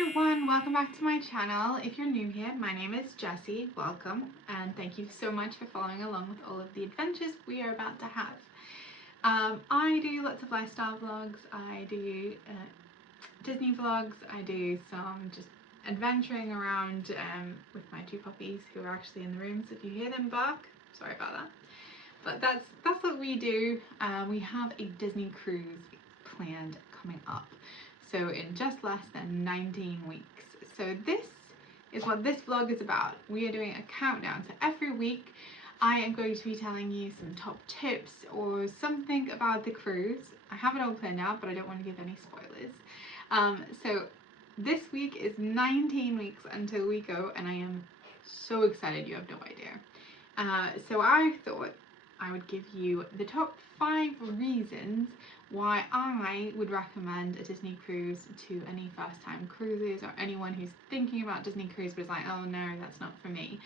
everyone, welcome back to my channel. If you're new here, my name is Jessie. Welcome, and thank you so much for following along with all of the adventures we are about to have. I do lots of lifestyle vlogs, I do Disney vlogs, I do some just adventuring around with my two puppies who are actually in the room, so if you hear them bark, sorry about that. But that's what we do. We have a Disney cruise planned coming up. So in just less than 19 weeks. So this is what this vlog is about. We are doing a countdown. So every week I am going to be telling you some top tips or something about the cruise. I have it all planned out, but I don't want to give any spoilers. So this week is 19 weeks until we go, and I am so excited you have no idea. So I thought I would give you the top 5 reasons why I would recommend a Disney cruise to any first-time cruisers or anyone who's thinking about Disney cruise but is like, oh no, that's not for me.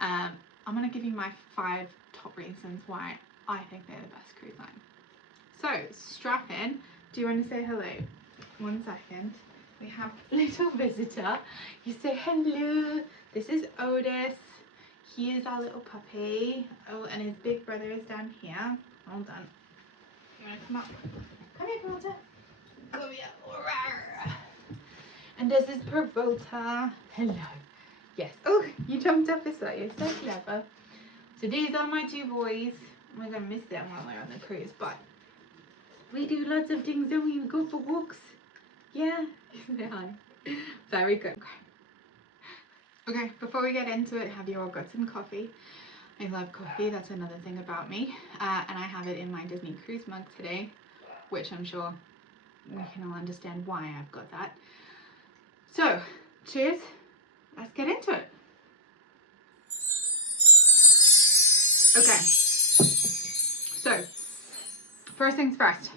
I'm going to give you my 5 top reasons why I think they're the best cruise line. So strap in. Do you want to say hello? 1 second. We have a little visitor. You say hello. This is Otis. He is our little puppy. Oh, and his big brother is down here. Hold on. You want to come up? Come here, Pervolta. Come here. Rawr. And this is Pervolta. Hello. Yes. Oh, you jumped up this way. You're so clever. So these are my 2 boys. We're going to miss them while we're on the cruise, but we do lots of things, don't we? We go for walks. Yeah. Say hi. Very good. Okay, before we get into it, have you all got some coffee? I love coffee, that's another thing about me. And I have it in my Disney cruise mug today, which I'm sure we can all understand why I've got that. So, cheers, let's get into it. Okay, so, first things first.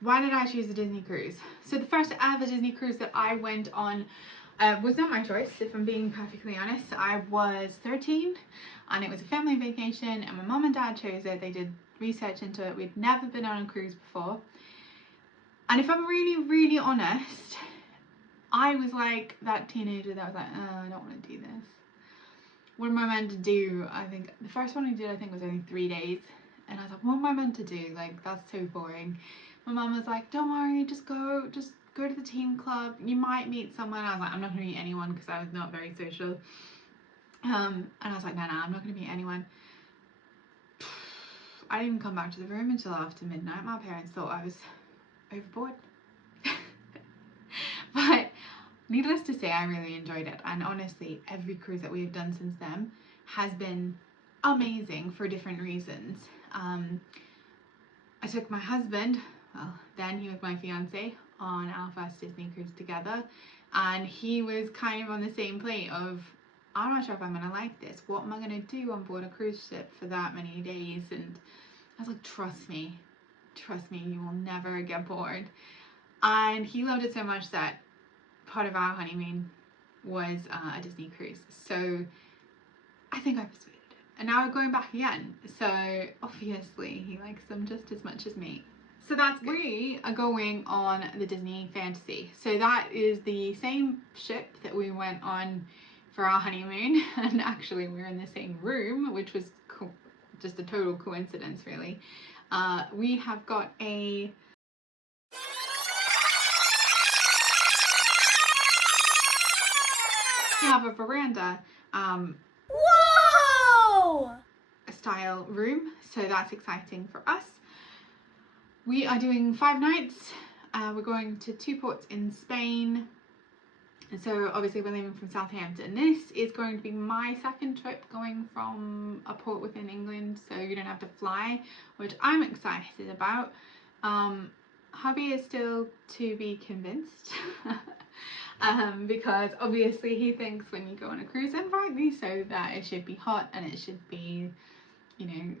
Why did I choose a Disney cruise? So the first ever Disney cruise that I went on was not my choice, if I'm being perfectly honest. I was 13 and it was a family vacation and my mum and dad chose it. They did research into it. We'd never been on a cruise before. And if I'm really honest, I was like that teenager that was like, oh, I don't want to do this. What am I meant to do? I think the first one I did, I think, was only 3 days. And I was like, what am I meant to do? Like, that's so boring. My mum was like, don't worry, just go to the team club. You might meet someone. I was like, I'm not going to meet anyone because I was not very social. And I was like, no, I'm not going to meet anyone. I didn't even come back to the room until after midnight. My parents thought I was overboard. But needless to say, I really enjoyed it. And honestly, every cruise that we've done since then has been amazing for different reasons. I took my husband, well, then he was my fiance, on our first Disney cruise together, and he was kind of on the same plate of, I'm not sure if I'm gonna like this. What am I gonna do on board a cruise ship for that many days? And I was like, trust me, you will never get bored. And he loved it so much that part of our honeymoon was a Disney cruise. So I think I persuaded him. And now we're going back again. So obviously he likes them just as much as me. So that's good. We are going on the Disney Fantasy. So that is the same ship that we went on for our honeymoon. And actually we're in the same room, which was just a total coincidence, really. We have got a veranda Whoa! style room, so that's exciting for us. We are doing 5 nights. We're going to 2 ports in Spain, and so obviously we're leaving from Southampton. This is going to be my 2nd trip going from a port within England, so you don't have to fly, which I'm excited about. Hubby is still to be convinced. Because obviously he thinks when you go on a cruise, and rightly so, that it should be hot and it should be, you know,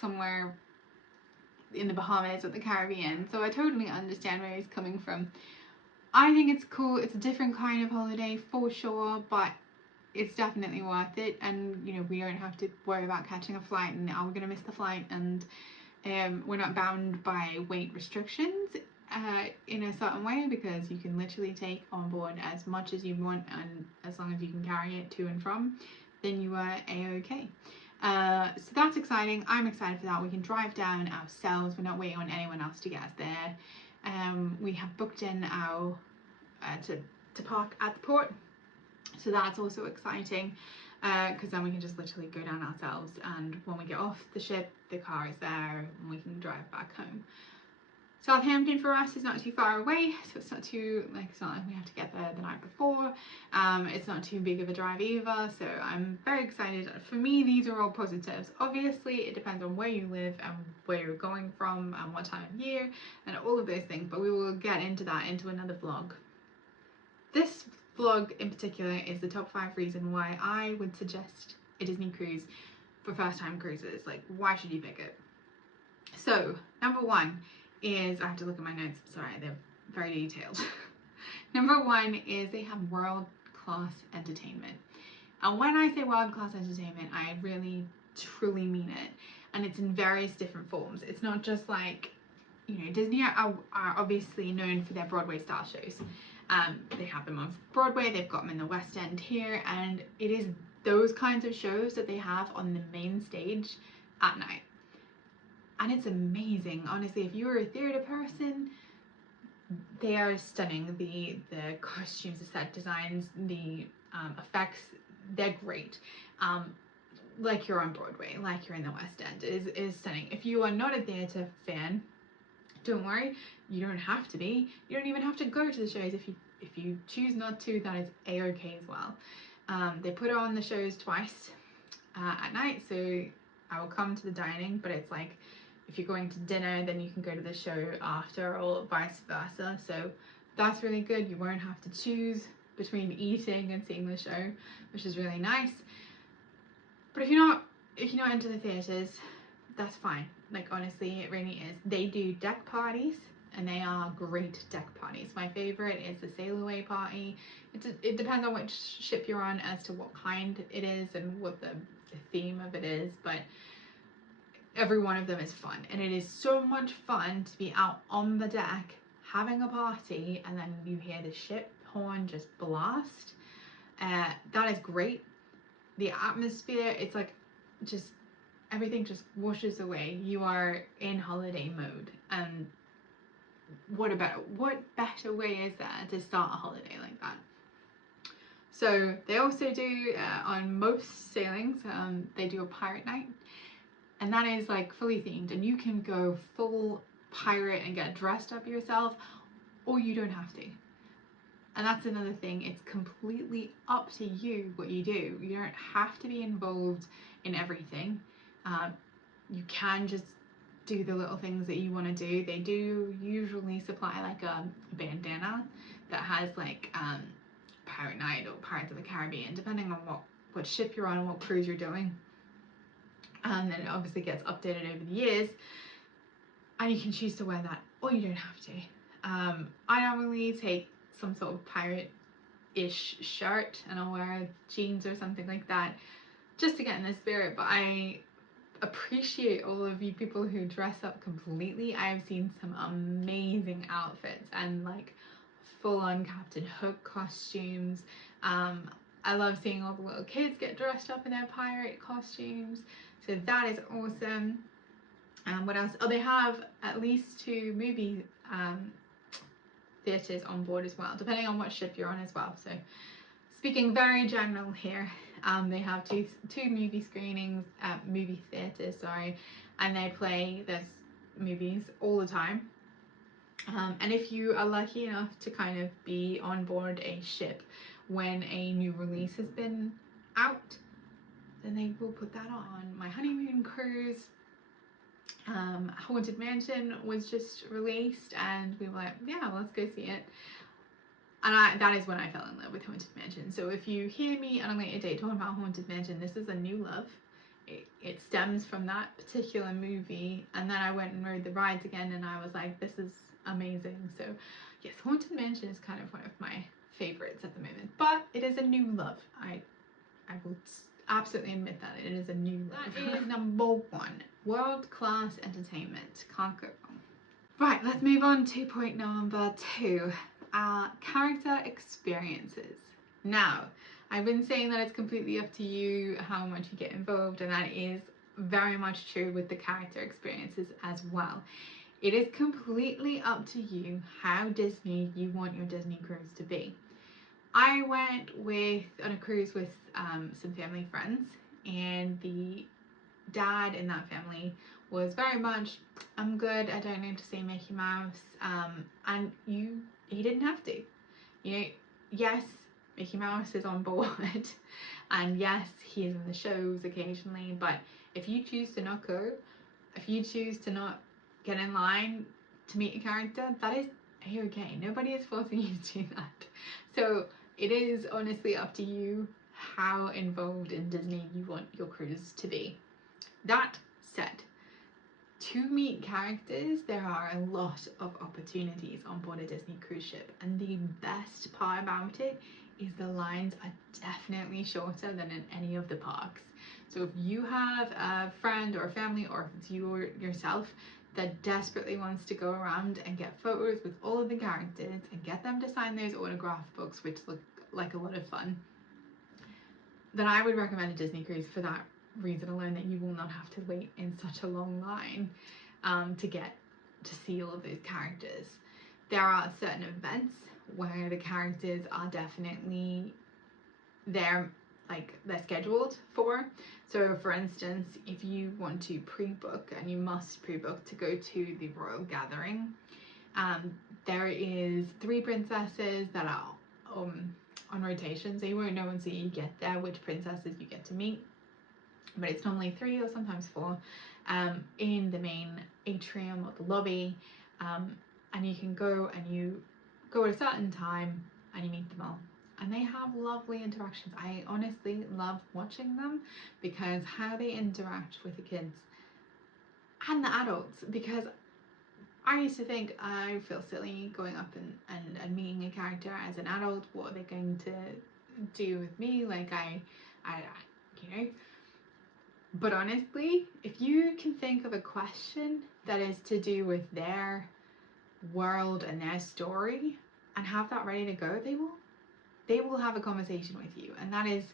somewhere in the Bahamas or the Caribbean. So I totally understand where he's coming from. I think it's cool. It's a different kind of holiday for sure, but it's definitely worth it. And you know, we don't have to worry about catching a flight and are we going to miss the flight, and we're not bound by weight restrictions. in a certain way, because you can literally take on board as much as you want, and as long as you can carry it to and from, then you are a-okay. So that's exciting. I'm excited for that. We can drive down ourselves. We're not waiting on anyone else to get us there. We have booked in our to park at the port, so that's also exciting, because then we can just literally go down ourselves, and when we get off the ship, the car is there and we can drive back home. Southampton for us is not too far away, so it's not like we have to get there the night before. It's not too big of a drive either, so I'm very excited. For me, these are all positives. Obviously, it depends on where you live and where you're going from and what time of year and all of those things, but we will get into that into another vlog. This vlog in particular is the top 5 reasons why I would suggest a Disney cruise for first time cruises. Like, why should you pick it? So, number 1 is, I have to look at my notes, sorry, they're very detailed. Number 1 is they have world-class entertainment. And when I say world-class entertainment, I really truly mean it. And it's in various different forms. It's not just like, you know, Disney are obviously known for their Broadway style shows. They have them on Broadway, they've got them in the West End here, and it is those kinds of shows that they have on the main stage at night. And it's amazing. Honestly, if you're a theatre person, they are stunning. The costumes, the set designs, the effects, they're great. Like you're on Broadway, like you're in the West End. It is stunning. If you are not a theatre fan, don't worry, you don't have to be. You don't even have to go to the shows. If you choose not to, that is a-okay as well. They put on the shows twice at night, so I will come to the dining, but it's like, if you're going to dinner, then you can go to the show after, or vice versa. So that's really good. You won't have to choose between eating and seeing the show, which is really nice. But if you're not into the theatres, that's fine. Like, honestly, it really is. They do deck parties, and they are great deck parties. My favorite is the sail away party. It depends on which ship you're on as to what kind it is and what the theme of it is, but every one of them is fun, and it is so much fun to be out on the deck having a party, and then you hear the ship horn just blast. That is great. The atmosphere, it's like, just everything just washes away. You are in holiday mode, and what better way is there to start a holiday like that? So they also do on most sailings, they do a pirate night. And that is like fully themed, and you can go full pirate and get dressed up yourself, or you don't have to. And that's another thing, it's completely up to you what you do. You don't have to be involved in everything. You can just do the little things that you want to do. They do usually supply like a bandana that has like Pirate Night or Pirates of the Caribbean, depending on what ship you're on and what cruise you're doing. And then it obviously gets updated over the years, and you can choose to wear that, or you don't have to. I normally take some sort of pirate-ish shirt, and I'll wear jeans or something like that just to get in the spirit. But I appreciate all of you people who dress up completely. I've seen some amazing outfits and like full-on Captain Hook costumes. I love seeing all the little kids get dressed up in their pirate costumes. So that is awesome. What else? Oh, they have at least 2 movie theatres on board as well, depending on what ship you're on as well. So speaking very general here, they have two movie screenings at movie theatres, sorry, and they play those movies all the time. And if you are lucky enough to kind of be on board a ship when a new release has been out, then they will put that on. My honeymoon cruise, Haunted Mansion was just released, and we were like, yeah, let's go see it. And that is when I fell in love with Haunted Mansion. So if you hear me on a later date talking about Haunted Mansion, this is a new love. It stems from that particular movie, and then I went and rode the rides again, and I was like, this is amazing. So yes, Haunted Mansion is kind of one of my favorites at the moment, but it is a new love. I will absolutely admit that it is a new love. That is number 1, world-class entertainment. Can't go wrong. Right, let's move on to point number 2, character experiences. Now, I've been saying that it's completely up to you how much you get involved, and that is very much true with the character experiences as well. It is completely up to you how Disney you want your Disney cruise to be. I went on a cruise with some family friends, and the dad in that family was very much, I'm good, I don't need to see Mickey Mouse, and he didn't have to. You know, yes, Mickey Mouse is on board, and yes, he is in the shows occasionally, but if you choose to not go, if you choose to not get in line to meet a character, that is okay. Nobody is forcing you to do that. So it is honestly up to you how involved in Disney you want your cruise to be. That said, to meet characters, there are a lot of opportunities on board a Disney cruise ship, and the best part about it is the lines are definitely shorter than in any of the parks. So if you have a friend or a family, or if it's you yourself that desperately wants to go around and get photos with all of the characters and get them to sign those autograph books, which look like a lot of fun, then I would recommend a Disney cruise for that reason alone, that you will not have to wait in such a long line to get to see all of those characters. There are certain events where the characters are definitely there, like they're scheduled for. So for instance, if you want to pre-book, and you must pre-book to go to the Royal Gathering, there is 3 princesses that are on rotation, so you won't know until you get there which princesses you get to meet, but it's normally 3 or sometimes 4 in the main atrium or the lobby, and you can go at a certain time and you meet them all, and they have lovely interactions. I honestly love watching them because how they interact with the kids and the adults, because I used to think I feel silly going up and meeting a character as an adult. What are they going to do with me? Like I you know. But honestly, if you can think of a question that is to do with their world and their story and have that ready to go, they will have a conversation with you, and that is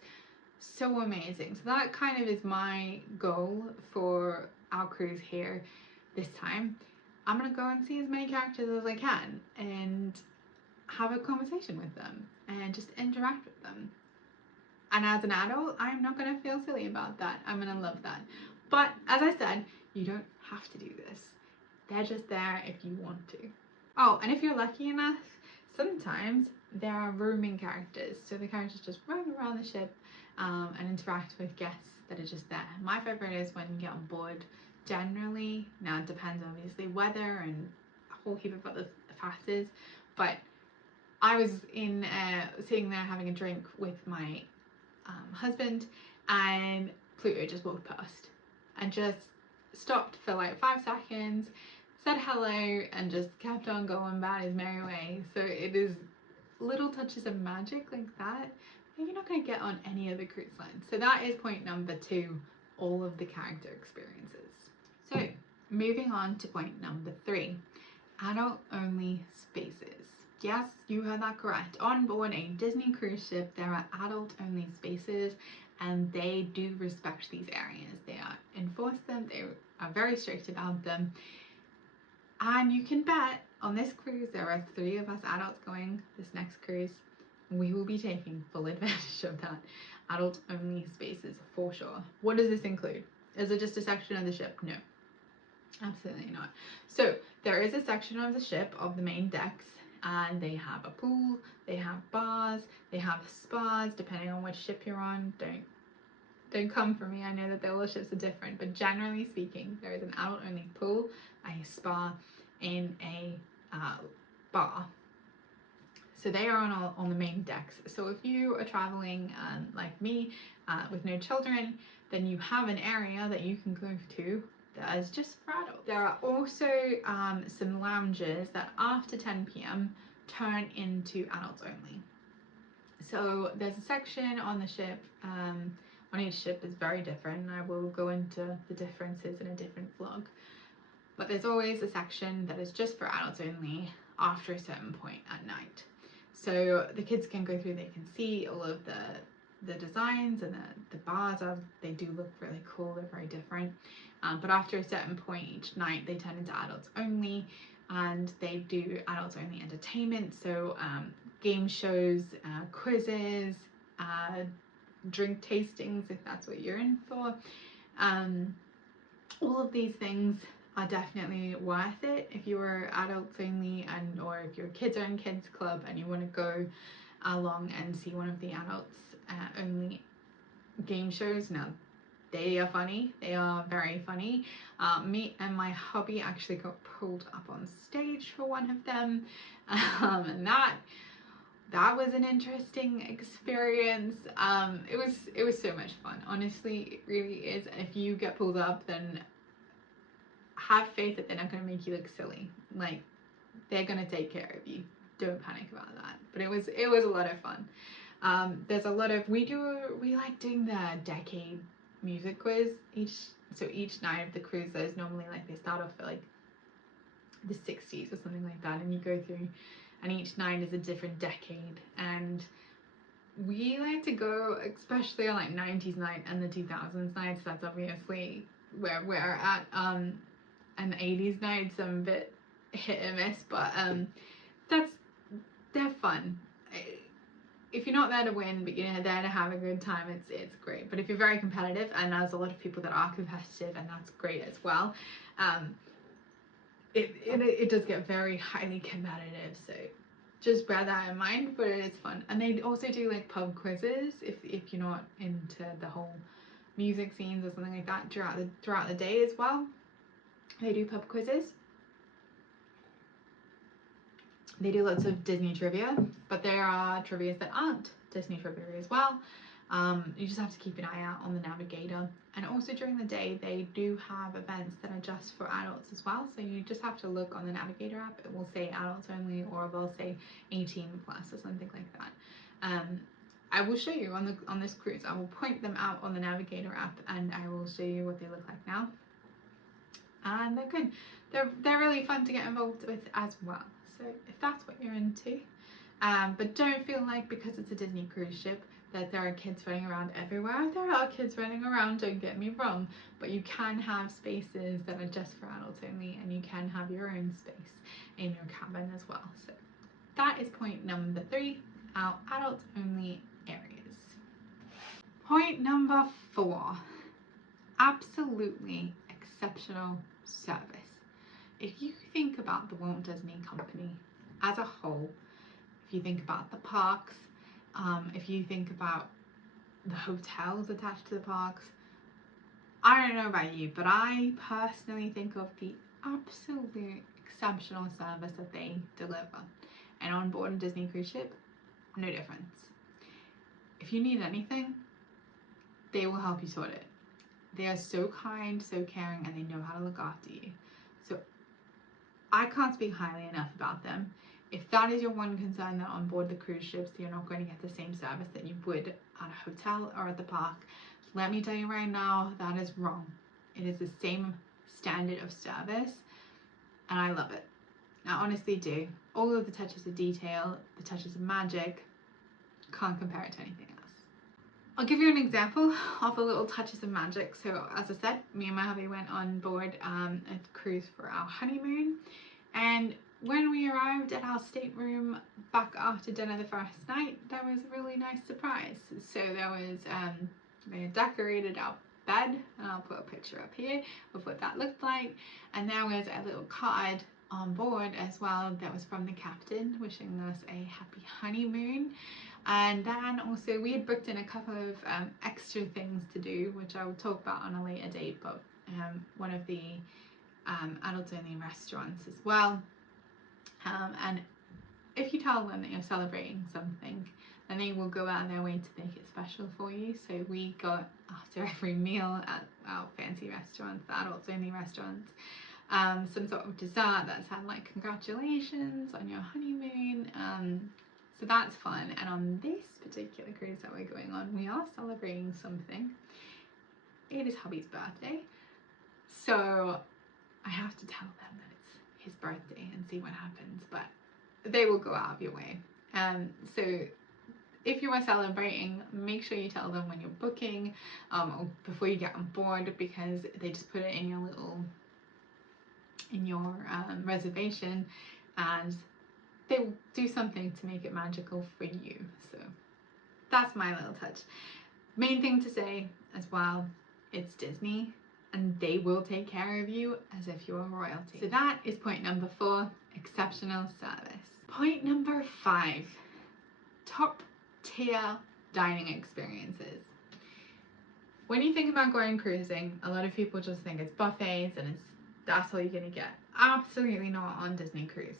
so amazing. So that kind of is my goal for our cruise here this time. I'm gonna go and see as many characters as I can and have a conversation with them and just interact with them. And as an adult, I'm not gonna feel silly about that. I'm gonna love that. But as I said, you don't have to do this. They're just there if you want to. Oh, and if you're lucky enough, sometimes there are roaming characters. So the characters just roam around the ship and interact with guests that are just there. My favorite is when you get on board. Generally, now it depends obviously, weather and a whole heap of other factors, but I was sitting there having a drink with my husband, and Pluto just walked past and just stopped for like 5 seconds, said hello, and just kept on going about his merry way. So it is little touches of magic like that you're not going to get on any other cruise line. So that is point number 2, all of the character experiences. So moving on to point number 3, adult only spaces. Yes, you heard that correct. On board a Disney cruise ship, there are adult only spaces, and they do respect these areas. They enforce them, they are very strict about them. And you can bet on this cruise, there are 3 of us adults going this next cruise. We will be taking full advantage of that adult only spaces for sure. What does this include? Is it just a section of the ship? No, absolutely not. So there is a section of the ship, of the main decks, and they have a pool, they have bars, they have spas, depending on which ship you're on. Don't come for me, I know that all the ships are different, but generally speaking, there is an adult only pool, a spa, and a bar. So they are on the main decks. So if you are traveling like me with no children, then you have an area that you can go to that is just for adults. There are also some lounges that after 10 p.m. turn into adults only. So there's a section on the ship, on each ship is very different, and I will go into the differences in a different vlog. but there's always a section that is just for adults only after a certain point at night. So the kids can go through, they can see all of the designs, and the bars they do look really cool, they're very different. But after a certain point each night, they turn into adults only, and they do adults only entertainment. So game shows, quizzes, drink tastings if that's what you're in for. All of these things are definitely worth it if you are adults only, and or if your kids are in kids club and you want to go along and see one of the adults only game shows. Now they are funny, they are very funny. Me and my hubby actually got pulled up on stage for one of them, and that was an interesting experience. It was so much fun, honestly, it really is. And if you get pulled up, then have faith that they're not going to make you look silly. Like, they're going to take care of you, don't panic about that. But it was a lot of fun. There's a lot of, we like doing the decade music quiz each night of the cruise. There's normally, like, they start off at like the 60s or something like that, and you go through, and each night is a different decade. And we like to go, especially on like 90s night and the 2000s nights, that's obviously where we're at. And 80s nights I'm a bit hit and miss, but they're fun. If you're not there to win, but you're there to have a good time, it's great. But if you're very competitive, and there's a lot of people that are competitive, and that's great as well, it does get very highly competitive, so just bear that in mind. But it is fun. And they also do like pub quizzes if you're not into the whole music scenes or something like that throughout the day as well. They do pub quizzes. They do lots of Disney trivia, but there are trivias that aren't Disney trivia as well. You just have to keep an eye out on the navigator. And also during the day, they do have events that are just for adults as well. So you just have to look on the navigator app. It will say adults only, or they'll say 18 plus or something like that. I will show you on this cruise. I will point them out on the navigator app, and I will show you what they look like now. And they're good. They're really fun to get involved with as well. So if that's what you're into, but don't feel like because it's a Disney cruise ship that there are kids running around everywhere. There are kids running around, don't get me wrong, but you can have spaces that are just for adults only, and you can have your own space in your cabin as well. So that is point number 3, our adults only areas. Point number 4, absolutely exceptional service. If you think about the Walt Disney Company as a whole, if you think about the parks, if you think about the hotels attached to the parks, I don't know about you, but I personally think of the absolutely exceptional service that they deliver. And on board a Disney cruise ship, no difference. If you need anything, they will help you sort it. They are so kind, so caring, and they know how to look after you. So I can't speak highly enough about them. If that is your one concern, that on board the cruise ships you're not going to get the same service that you would at a hotel or at the park, let me tell you right now, that is wrong. It is the same standard of service, and I love it. I honestly do. All of the touches of detail, the touches of magic, can't compare it to anything else. I'll give you an example of the little touches of magic. So as I said, me and my hubby went on board a cruise for our honeymoon, and when we arrived at our stateroom back after dinner the first night, there was a really nice surprise. So there was, they had decorated our bed, and I'll put a picture up here of what that looked like. And there was a little card on board as well that was from the captain wishing us a happy honeymoon. And then also we had booked in a couple of extra things to do, which I will talk about on a later date, but one of the adults only restaurants as well. And if you tell them that you're celebrating something, then they will go out of their way to make it special for you. So we got, after every meal at our fancy restaurants, the adults only restaurants, some sort of dessert that's had like congratulations on your honeymoon. So that's fun. And on this particular cruise that we're going on, we are celebrating something. It is hubby's birthday. So I have to tell them that it's his birthday and see what happens, but they will go out of your way. So if you are celebrating, make sure you tell them when you're booking, or before you get on board, because they just put it in your reservation, and they will do something to make it magical for you. So that's my little touch. Main thing to say as well, it's Disney and they will take care of you as if you're royalty. So that is point number 4, exceptional service. Point number 5, top tier dining experiences. When you think about going cruising, a lot of people just think it's buffets and that's all you're gonna get. Absolutely not on Disney Cruise.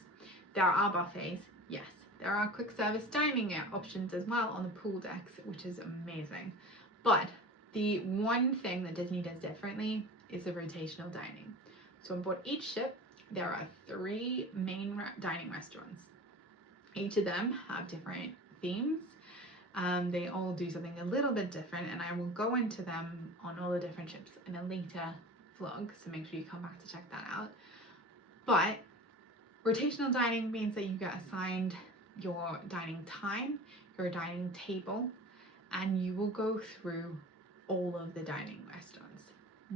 There are buffets, yes. There are quick service dining options as well on the pool decks, which is amazing. But the one thing that Disney does differently is the rotational dining. So on board each ship, there are 3 main dining restaurants. Each of them have different themes. They all do something a little bit different, and I will go into them on all the different ships in a later vlog, so make sure you come back to check that out. But rotational dining means that you get assigned your dining time, your dining table, and you will go through all of the dining restaurants.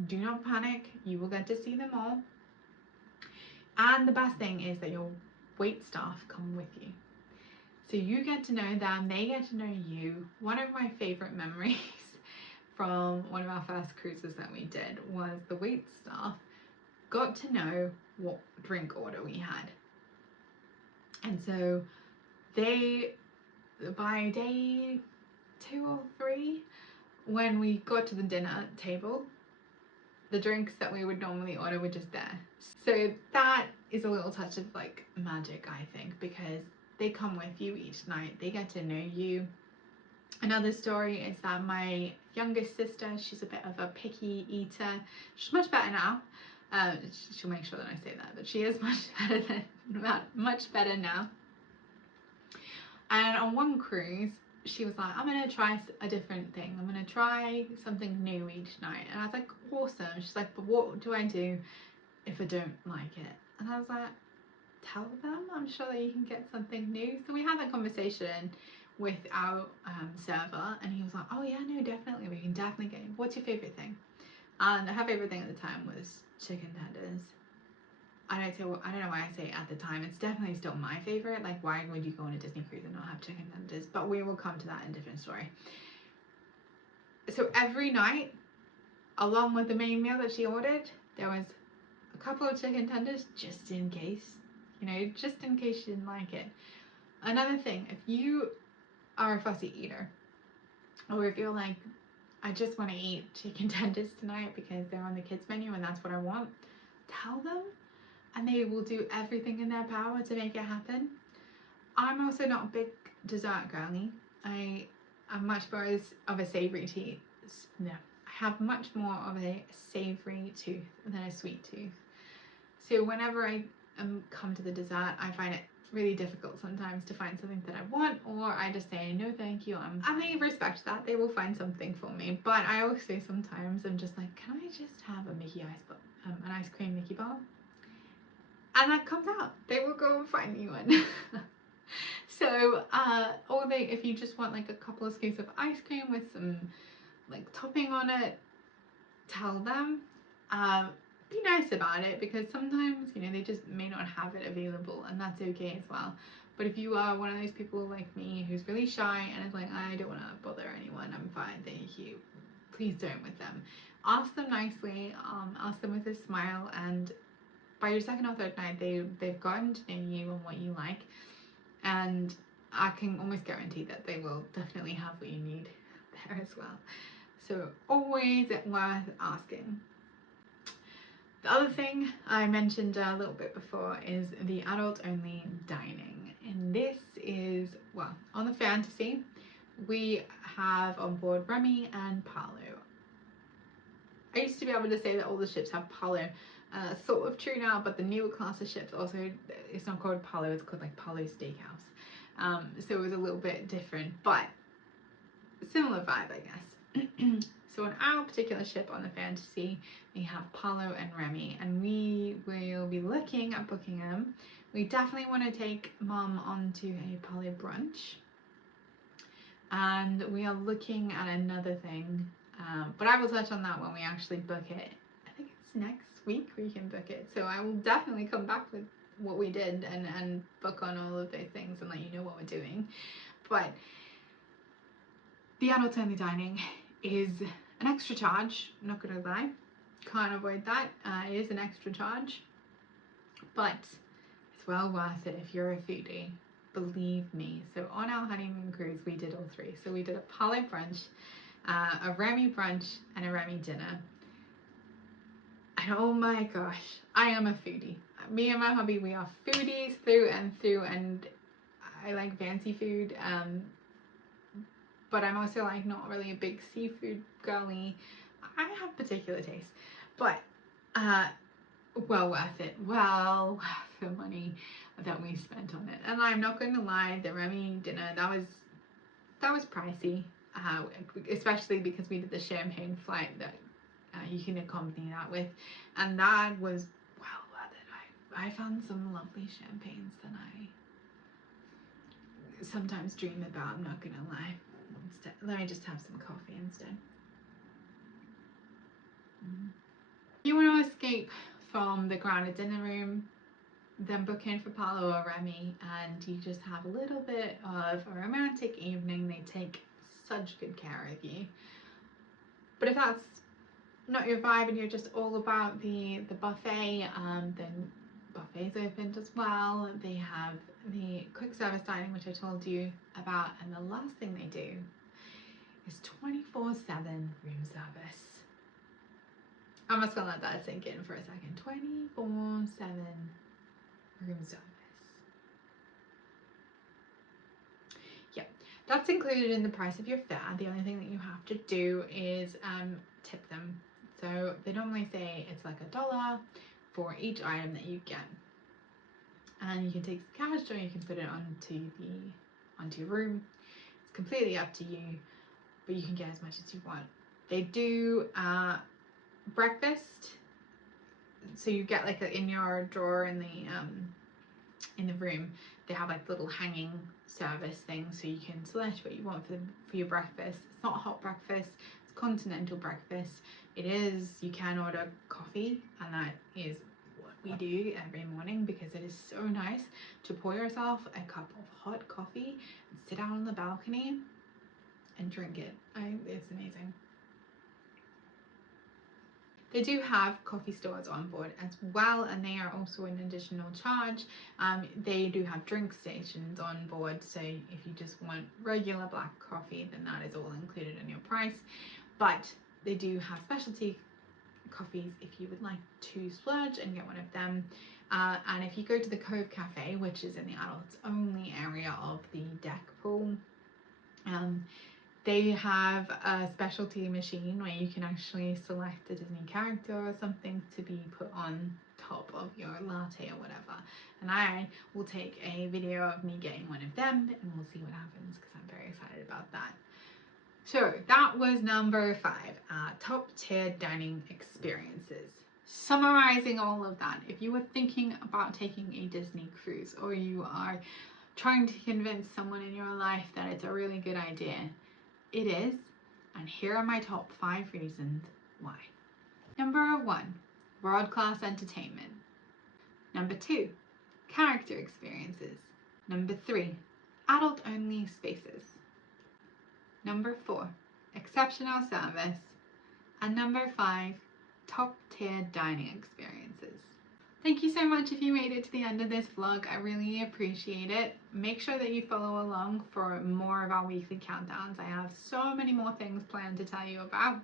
Do not panic, you will get to see them all. And the best thing is that your wait staff come with you. So you get to know them, they get to know you. One of my favorite memories from one of our first cruises that we did was the wait staff got to know what drink order we had. And so they, by day 2 or 3, when we got to the dinner table, the drinks that we would normally order were just there. So that is a little touch of like magic, I think, because they come with you each night, they get to know you. Another story is that my youngest sister, she's a bit of a picky eater. She's much better now. She'll make sure that I say that, but she is much better now. And on one cruise, she was like, I'm gonna try a different thing. I'm gonna try something new each night. And I was like, awesome. She's like, but what do I do if I don't like it? And I was like, tell them, I'm sure that you can get something new. So we had that conversation with our server, and he was like, oh yeah, no, definitely, we can definitely get, what's your favorite thing? And her favorite thing at the time was chicken tenders. I don't know why I say at the time, it's definitely still my favorite. Like, why would you go on a Disney cruise and not have chicken tenders? But we will come to that in a different story. So every night, along with the main meal that she ordered, there was a couple of chicken tenders just in case, you know, just in case she didn't like it. Another thing, if you are a fussy eater, or if you're like, I just want to eat chicken tenders tonight because they're on the kids menu and that's what I want, tell them and they will do everything in their power to make it happen. I'm also not a big dessert girly. I am much more of a savory tooth. No, I have much more of a savory tooth than a sweet tooth. So whenever I come to the dessert, I find it really difficult sometimes to find something that I want, or I just say no thank you, and they respect that. They will find something for me. But I also sometimes I'm just like, can I just have a Mickey an ice cream Mickey bar? And that comes out. They will go and find me one. So or if you just want like a couple of scoops of ice cream with some like topping on it, tell them. Be nice about it, because sometimes, you know, they just may not have it available, and that's okay as well. But if you are one of those people like me who's really shy and is like, I don't want to bother anyone, I'm fine, thank you, please don't with them. Ask them nicely, ask them with a smile, and by your 2nd or 3rd night, they've gotten to know you and what you like, and I can almost guarantee that they will definitely have what you need there as well. So always worth asking. The other thing I mentioned a little bit before is the adult only dining, and this is, well, on the Fantasy we have on board Remy and Paolo. I used to be able to say that all the ships have Paolo, sort of true now, but the newer class of ships also, it's not called Paolo, it's called like Paolo Steakhouse. So it was a little bit different, but similar vibe, I guess. So on our particular ship on the Fantasy, we have Paolo and Remy, and we will be looking at booking them. We definitely want to take Mum onto a Paolo brunch, and we are looking at another thing, but I will touch on that when we actually book it. I think it's next week we can book it, so I will definitely come back with what we did and book on all of those things and let you know what we're doing. But the adult only dining is an extra charge, I'm not gonna lie, can't avoid that. It is an extra charge, but it's well worth it if you're a foodie, believe me. So on our honeymoon cruise we did all three. So we did a Paolo brunch, a Remy brunch, and a Remy dinner. And oh my gosh, I am a foodie. Me and my hubby, we are foodies through and through, and I like fancy food, but I'm also like not really a big seafood girly. I have particular tastes, but well worth it, well worth the money that we spent on it. And I'm not going to lie, the Remy dinner, that was pricey, especially because we did the champagne flight that you can accompany that with, and that was well worth it. I found some lovely champagnes that I sometimes dream about, I'm not gonna lie. Instead, let me just have some coffee instead. You want to escape from the grounded dinner room, then book in for Paolo or Remy, and you just have a little bit of a romantic evening. They take such good care of you. But if that's not your vibe and you're just all about the buffet, then buffets opened as well. They have the quick service dining, which I told you about, and the last thing they do is 24/7 room service. I'm just gonna let that sink in for a second. 24/7 room service. Yeah, that's included in the price of your fare. The only thing that you have to do is tip them. So they normally say it's like $1 for each item that you get, and you can take some cash or you can put it onto your room. It's completely up to you, but you can get as much as you want. They do breakfast, so you get like in your drawer in the room, they have like little hanging service things, so you can select what you want for your breakfast. It's not a hot breakfast, it's continental breakfast. It is, you can order coffee, and that is what we do every morning, because it is so nice to pour yourself a cup of hot coffee and sit out on the balcony and drink it. It's amazing. They do have coffee stores on board as well, and they are also an additional charge. They do have drink stations on board, so if you just want regular black coffee, then that is all included in your price. But they do have specialty coffees if you would like to splurge and get one of them. And if you go to the Cove Cafe, which is in the adults only area of the deck pool, they have a specialty machine where you can actually select a Disney character or something to be put on top of your latte or whatever. And I will take a video of me getting one of them, and we'll see what happens, because I'm very excited about that. So that was number 5, top tier dining experiences. Summarizing all of that, if you were thinking about taking a Disney cruise, or you are trying to convince someone in your life that it's a really good idea, it is, and here are my top 5 reasons why. Number 1, world-class entertainment. Number 2, character experiences. Number 3, adult-only spaces. Number 4, exceptional service. And number 5, top-tier dining experiences. Thank you so much if you made it to the end of this vlog. I really appreciate it. Make sure that you follow along for more of our weekly countdowns. I have so many more things planned to tell you about.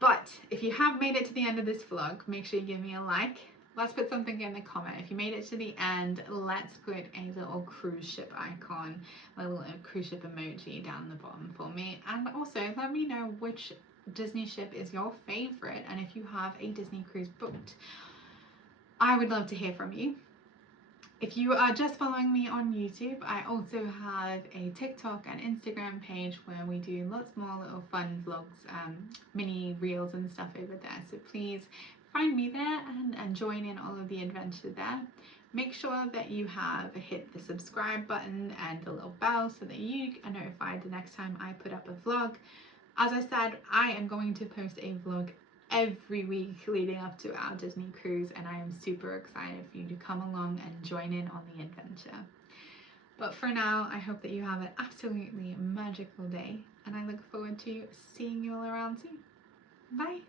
But if you have made it to the end of this vlog, make sure you give me a like. Let's put something in the comment. If you made it to the end, let's put a little cruise ship icon, a little cruise ship emoji down the bottom for me. And also let me know which Disney ship is your favorite, and if you have a Disney cruise booked. I would love to hear from you. If you are just following me on YouTube, I also have a TikTok and Instagram page where we do lots more little fun vlogs, mini reels and stuff over there. So please find me there and join in all of the adventure there. Make sure that you have hit the subscribe button and the little bell so that you are notified the next time I put up a vlog. As I said, I am going to post a vlog every week leading up to our Disney cruise, and I am super excited for you to come along and join in on the adventure. But for now, I hope that you have an absolutely magical day, and I look forward to seeing you all around soon. Bye!